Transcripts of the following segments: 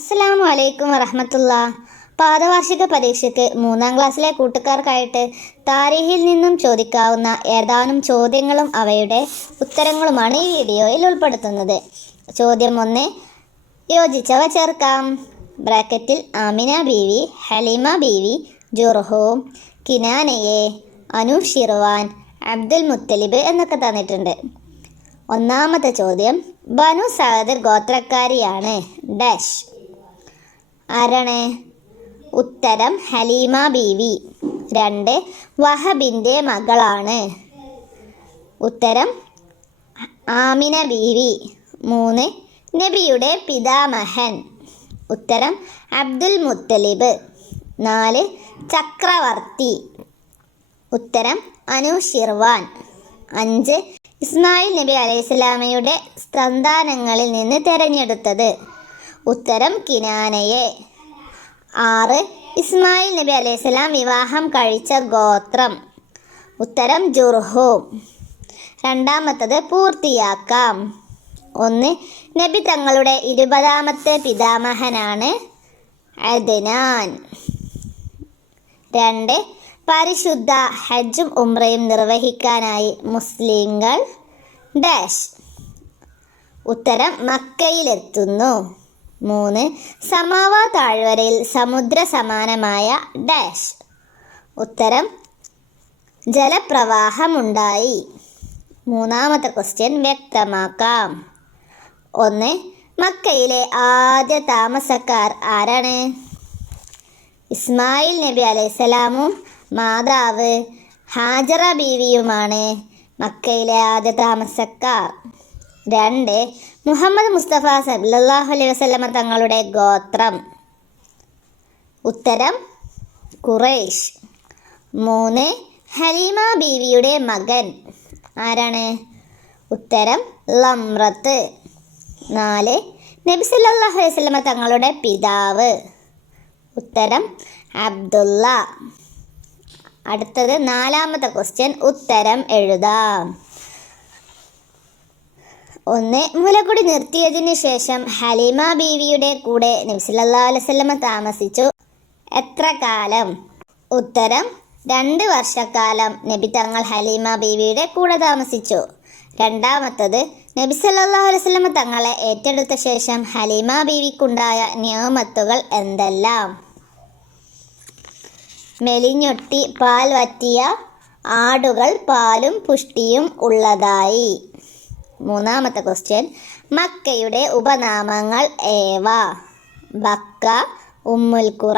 അസ്സലാമു അലൈക്കും വറഹമത്തുള്ള. പാദവാർഷിക പരീക്ഷയ്ക്ക് മൂന്നാം ക്ലാസ്സിലെ കൂട്ടുകാർക്കായിട്ട് താരീഹിൽ നിന്നും ചോദിക്കാവുന്ന ഏതാനും ചോദ്യങ്ങളും അവയുടെ ഉത്തരങ്ങളുമാണ് ഈ വീഡിയോയിൽ ഉൾപ്പെടുത്തുന്നത്. ചോദ്യം ഒന്ന് യോജിച്ചവ ചേർക്കാം. ബ്രാക്കറ്റിൽ ആമിന ബീവി ഹലീമ ബീവി ജുർഹോം കിനാനയെ അനു ഷിർവാൻ അബ്ദുൽ മുത്തലിബ് എന്നൊക്കെ തന്നിട്ടുണ്ട്. ഒന്നാമത്തെ ചോദ്യം ബനു സഹദർ ഗോത്രക്കാരിയാണ്. ഡാഷ്. ആരാണ്? ഉത്തരം ഹലീമ ബീവി. രണ്ട് വഹബിന്റെ മകളാണ്. ഉത്തരം ആമിന ബീവി. മൂന്ന് നബിയുടെ പിതാമഹൻ. ഉത്തരം അബ്ദുൽ മുത്തലിബ്. നാല് ചക്രവർത്തി. ഉത്തരം അനു ഷിർവാൻ. അഞ്ച് ഇസ്മായിൽ നബി അലൈഹിസ്ലാമയുടെ സന്താനങ്ങളിൽ നിന്ന് തിരഞ്ഞെടുത്തത്. ഉത്തരം കിനാനയെ. ആറ് ഇസ്മായിൽ നബി അലൈഹിസ്ലാം വിവാഹം കഴിച്ച ഗോത്രം. ഉത്തരം ജുർഹൂം. രണ്ടാമത്തത് പൂർത്തിയാക്കാം. ഒന്ന് നബി തങ്ങളുടെ ഇരുപതാമത്തെ പിതാമഹനാണ് അദ്നാൻ. രണ്ട് പരിശുദ്ധ ഹജ്ജും ഉംറയും നിർവഹിക്കാനായി മുസ്ലിങ്ങൾ ഡാഷ്. ഉത്തരം മക്കയിലെത്തുന്നു. മൂന്ന് സമാവ താഴ്വരയിൽ സമുദ്ര സമാനമായ ഡാഷ്. ഉത്തരം ജലപ്രവാഹമുണ്ടായി. മൂന്നാമത്തെ ക്വസ്റ്റ്യൻ വ്യക്തമാക്കാം. ഒന്ന് മക്കയിലെ ആദ്യ താമസക്കാർ ആരാണ്? ഇസ്മായിൽ നബി അലൈസലാമും മാതാവ് ഹാജറ ബീവിയുമാണ് മക്കയിലെ ആദ്യ താമസക്കാർ. രണ്ട് മുഹമ്മദ് മുസ്തഫ സല്ലാഹു അലൈഹി വസ്ലമ തങ്ങളുടെ ഗോത്രം. ഉത്തരം കുറേഷ് മൂന്ന് ഹലീമ ബീവിയുടെ മകൻ. ആരാണ്? ഉത്തരം ലമ്രത്ത്. നാല് നബി സല്ലാഹു അലൈഹി വസ്ലമ തങ്ങളുടെ പിതാവ്. ഉത്തരം അബ്ദുള്ള. അടുത്തത് നാലാമത്തെ ക്വസ്റ്റ്യൻ ഉത്തരം എഴുതാം. ഒന്ന് മുലക്കുടി നിർത്തിയതിന് ശേഷം ഹലീമ ബീവിയുടെ കൂടെ നബ്സല്ലാ അലൈവല്ലമ താമസിച്ചു. എത്ര കാലം? ഉത്തരം രണ്ട് വർഷക്കാലം നബി തങ്ങൾ ഹലീമ ബീവിയുടെ കൂടെ താമസിച്ചു. രണ്ടാമത്തത് നബി സല്ലാ അലൈഹി വസല്ലമ തങ്ങളെ ഏറ്റെടുത്ത ശേഷം ഹലീമ ബീവിക്കുണ്ടായ നിയമത്തുകൾ എന്തെല്ലാം? മെലിഞ്ഞൊട്ടി പാൽ വറ്റിയ ആടുകൾ പാലും പുഷ്ടിയും ഉള്ളതായി. മൂന്നാമത്തെ ക്വസ്റ്റ്യൻ മക്കയുടെ ഉപനാമങ്ങൾ ഏവ? ബക്ക ഉമ്മുൽ ഉമ്മുൽഖുറ.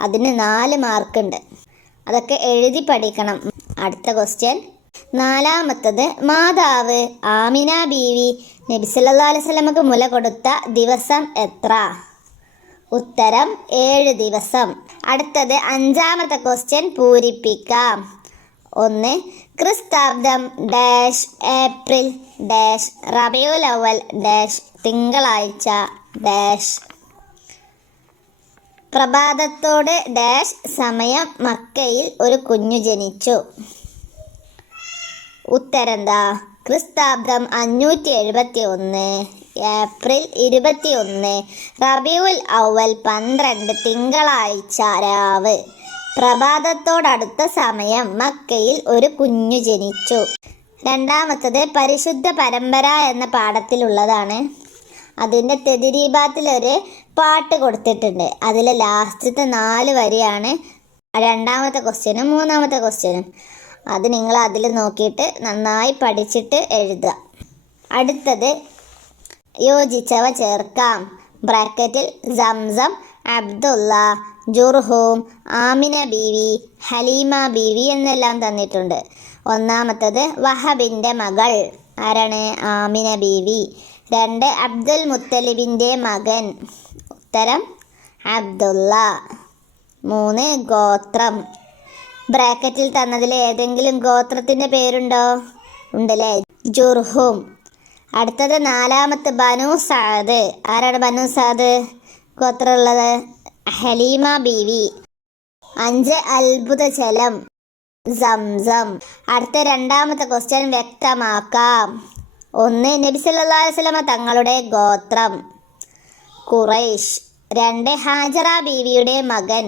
അതിന് നാല് മാർക്കുണ്ട് അതൊക്കെ എഴുതി പഠിക്കണം. അടുത്ത ക്വസ്റ്റ്യൻ നാലാമത്തത് മാതാവ് ആമിന ബീവി നബി സല്ലല്ലാഹു അലൈഹി വസല്ലമക്ക് മുല കൊടുത്ത ദിവസം എത്ര? ഉത്തരം ഏഴ് ദിവസം. അടുത്തത് അഞ്ചാമത്തെ ക്വസ്റ്റ്യൻ പൂരിപ്പിക്കാം. ഒന്ന്. ക്രിസ്താബ്ദം ഡാഷ് ഏപ്രിൽ ഡാഷ് റബിയുൽ അവൽ ഡാഷ് തിങ്കളാഴ്ച ഡാഷ് പ്രഭാതത്തോട് ഡാഷ് സമയം മക്കയിൽ ഒരു കുഞ്ഞു ജനിച്ചു. ഉത്തരെന്താ? ക്രിസ്താബ്ദം അഞ്ഞൂറ്റി എഴുപത്തി ഒന്ന് ഏപ്രിൽ ഇരുപത്തി ഒന്ന് റബിയുൽ അവൽ പന്ത്രണ്ട് തിങ്കളാഴ്ച രാവ്. പ്രഭാതത്തോടടുത്ത സമയം മക്കയിൽ ഒരു കുഞ്ഞു ജനിച്ചു. രണ്ടാമത്തത് പരിശുദ്ധ പരമ്പര എന്ന പാഠത്തിലുള്ളതാണ്. അതിന്റെ തെതിരീപാത്തിലൊരു പാട്ട് കൊടുത്തിട്ടുണ്ട്. അതിൽ ലാസ്റ്റത്തെ നാല് വരിയാണ് രണ്ടാമത്തെ ക്വസ്റ്റ്യനും മൂന്നാമത്തെ ക്വസ്റ്റ്യനും. അത് നിങ്ങൾ അതിൽ നോക്കിയിട്ട് നന്നായി പഠിച്ചിട്ട് എഴുതുക. അടുത്തത് യോജിച്ചവ ചേർക്കാം. ബ്രാക്കറ്റിൽ Zamzam Abdullah Jurhum Amina Beevi Halima Beevi എന്നെല്ലാം തന്നിട്ടുണ്ട്. ഒന്നാമത്തത് വഹബിന്റെ മകൾ ആരാണ്? ആമിന ബീവി. രണ്ട് അബ്ദുൽ മുത്തലിബിന്റെ മകൻ. ഉത്തരം അബ്ദുള്ള. മൂന്ന് ഗോത്രം. ബ്രാക്കറ്റിൽ തന്നതിൽ ഏതെങ്കിലും ഗോത്രത്തിന്റെ പേരുണ്ടോ? ഉണ്ടല്ലേ? ജുർഹും. അടുത്തത് നാലാമത്തെ ബനു സാദ്. ആരാണ് ബനു സാദ്? ഗോത്രമുള്ളത്? ഹലീമ ബീവി. അഞ്ച് അത്ഭുത ജലം സംസം അടുത്ത രണ്ടാമത്തെ ക്വസ്റ്റ്യൻ വ്യക്തമാക്കാം. ഒന്ന് നബി തങ്ങളുടെ ഗോത്രം. ഖുറൈഷ്. രണ്ട് ഹാജറ ബീവിയുടെ മകൻ.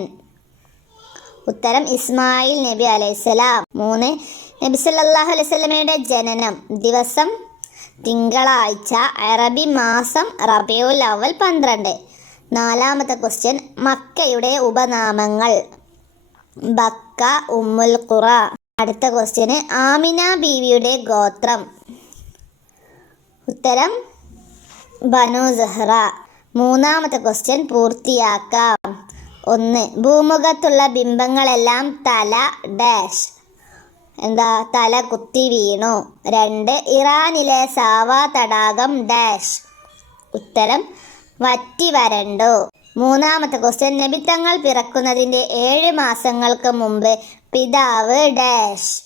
ഉത്തരം ഇസ്മായിൽ നബി അലൈഹിസ്സലാം മൂന്ന് നബി അലൈഹി വസല്ലമയുടെ ജനനം. ദിവസം തിങ്കളാഴ്ച അറബി മാസം റബിയുൽ അവൽ പന്ത്രണ്ട്. നാലാമത്തെ ക്വസ്റ്റ്യൻ മക്കയുടെ ഉപനാമങ്ങൾ. ബക്ക ഉമ്മുൽ ഖുറ. അടുത്ത ക്വസ്റ്റ്യന് ആമിന ബീവിയുടെ ഗോത്രം. ഉത്തരം ബനു സഹ്റ. മൂന്നാമത്തെ ക്വസ്റ്റ്യൻ പൂർത്തിയാക്കാം. ഒന്ന് ഭൂമുഖത്തുള്ള ബിംബങ്ങളെല്ലാം തല ഡാഷ്. എന്താ തല കുത്തി വീണു. രണ്ട് ഇറാനിലെ സാവാ തടാകം ഡാഷ്. ഉത്തരം വറ്റി വരണ്ടോ. മൂന്നാമത്തെ ക്വസ്റ്റ്യൻ നബിത്തങ്ങൾ പിറക്കുന്നതിന്റെ ഏഴ് മാസങ്ങൾക്ക് മുമ്പ് പിതാവ് ഡാഷ്.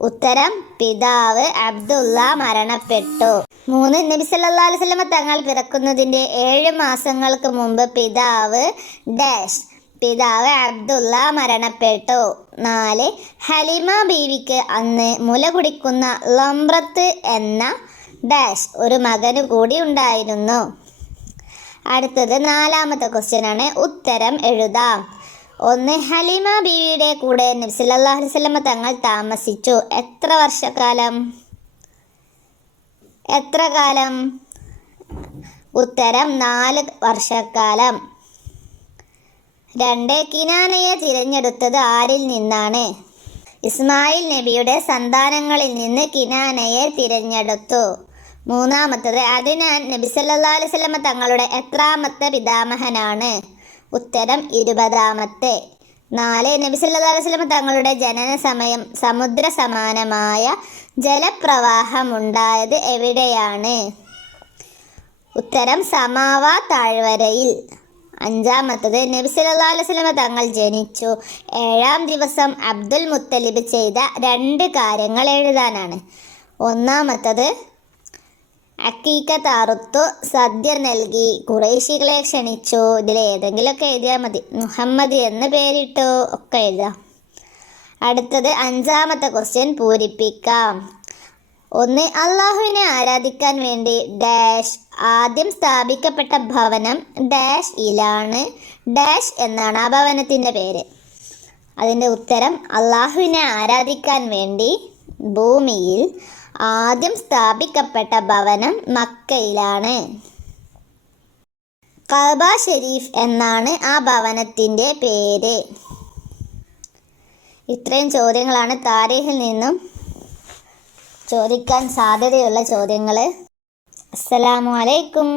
ഉത്തരം പിതാവ് അബ്ദുള്ള മരണപ്പെട്ടു. മൂന്ന് നബി സല്ലല്ലാഹു അലൈഹി വസല്ലമ തങ്ങൾ പിറക്കുന്നതിന്റെ ഏഴ് മാസങ്ങൾക്ക് മുമ്പ് പിതാവ് ഡാഷ്. പിതാവ് അബ്ദുള്ള മരണപ്പെട്ടു. നാല് ഹലിമ ബീവിക്ക് അന്ന് മുല കുടിക്കുന്ന ലംബ്രത്ത് എന്ന ഡാഷ് ഒരു മകന് കൂടി ഉണ്ടായിരുന്നു. അടുത്തത് നാലാമത്തെ ക്വസ്റ്റ്യൻ ആണ്. ഉത്തരം എഴുതാം. ഒന്ന് ഹലീമ ബീവിയുടെ കൂടെ നബി സല്ലല്ലാഹു അലൈഹി വസല്ലമ തങ്ങൾ താമസിച്ചു. എത്ര വർഷക്കാലം? എത്ര കാലം? ഉത്തരം നാല് വർഷക്കാലം. രണ്ട് കിനാനയെ തിരഞ്ഞെടുത്തത് ആരിൽ നിന്നാണ്? ഇസ്മായിൽ നബിയുടെ സന്താനങ്ങളിൽ നിന്ന് കിനാനയെ തിരഞ്ഞെടുത്തു. മൂന്നാമത്തത് അതിനാൻ നബി സല്ലല്ലാഹു അലൈഹി വസല്ലമ തങ്ങളുടെ എത്രാമത്തെ പിതാമഹനാണ്? ഉത്തരം ഇരുപതാമത്തെ. നാല് നബി സല്ലല്ലാഹു അലൈഹി വസല്ലമ തങ്ങളുടെ ജനന സമയം സമുദ്ര സമാനമായ ജലപ്രവാഹമുണ്ടായത് എവിടെയാണ്? ഉത്തരം സമാവ താഴ്വരയിൽ. അഞ്ചാമത്തത് നബി വസല്ലമ തങ്ങൾ ജനിച്ചു. ഏഴാം ദിവസം അബ്ദുൽ മുത്തലിബ് ചെയ്ത രണ്ട് കാര്യങ്ങൾ എഴുതാനാണ്. ഒന്നാമത്തത് അക്കീക്ക താറുത്തു സദ്യ നൽകി. കുറേശികളെ ക്ഷണിച്ചു. ഇതിൽ ഏതെങ്കിലുമൊക്കെ എഴുതിയാൽ മതി. മുഹമ്മദ് എന്ന് പേരിട്ടു. ഒക്കെ എഴുതാം. അടുത്തത് അഞ്ചാമത്തെ ക്വസ്റ്റ്യൻ പൂരിപ്പിക്കാം. ഒന്ന് അള്ളാഹുവിനെ ആരാധിക്കാൻ വേണ്ടി ഡാഷ് ആദ്യം സ്ഥാപിക്കപ്പെട്ട ഭവനം ഡാഷ് ഇലാണ്. ഡാഷ് എന്നാണ് ആ ഭവനത്തിന്റെ പേര്. അതിന്റെ ഉത്തരം അള്ളാഹുവിനെ ആരാധിക്കാൻ വേണ്ടി ഭൂമിയിൽ ആദ്യം സ്ഥാപിക്കപ്പെട്ട ഭവനം മക്കയിലാണ്. കബ ഷെരീഫ് എന്നാണ് ആ ഭവനത്തിന്റെ പേര്. ഇത്രയും ചോദ്യങ്ങളാണ് താരീഖിൽ നിന്നും ചോദിക്കാൻ സാധ്യതയുള്ള ചോദ്യങ്ങൾ അസ്സലാമു അലൈക്കും.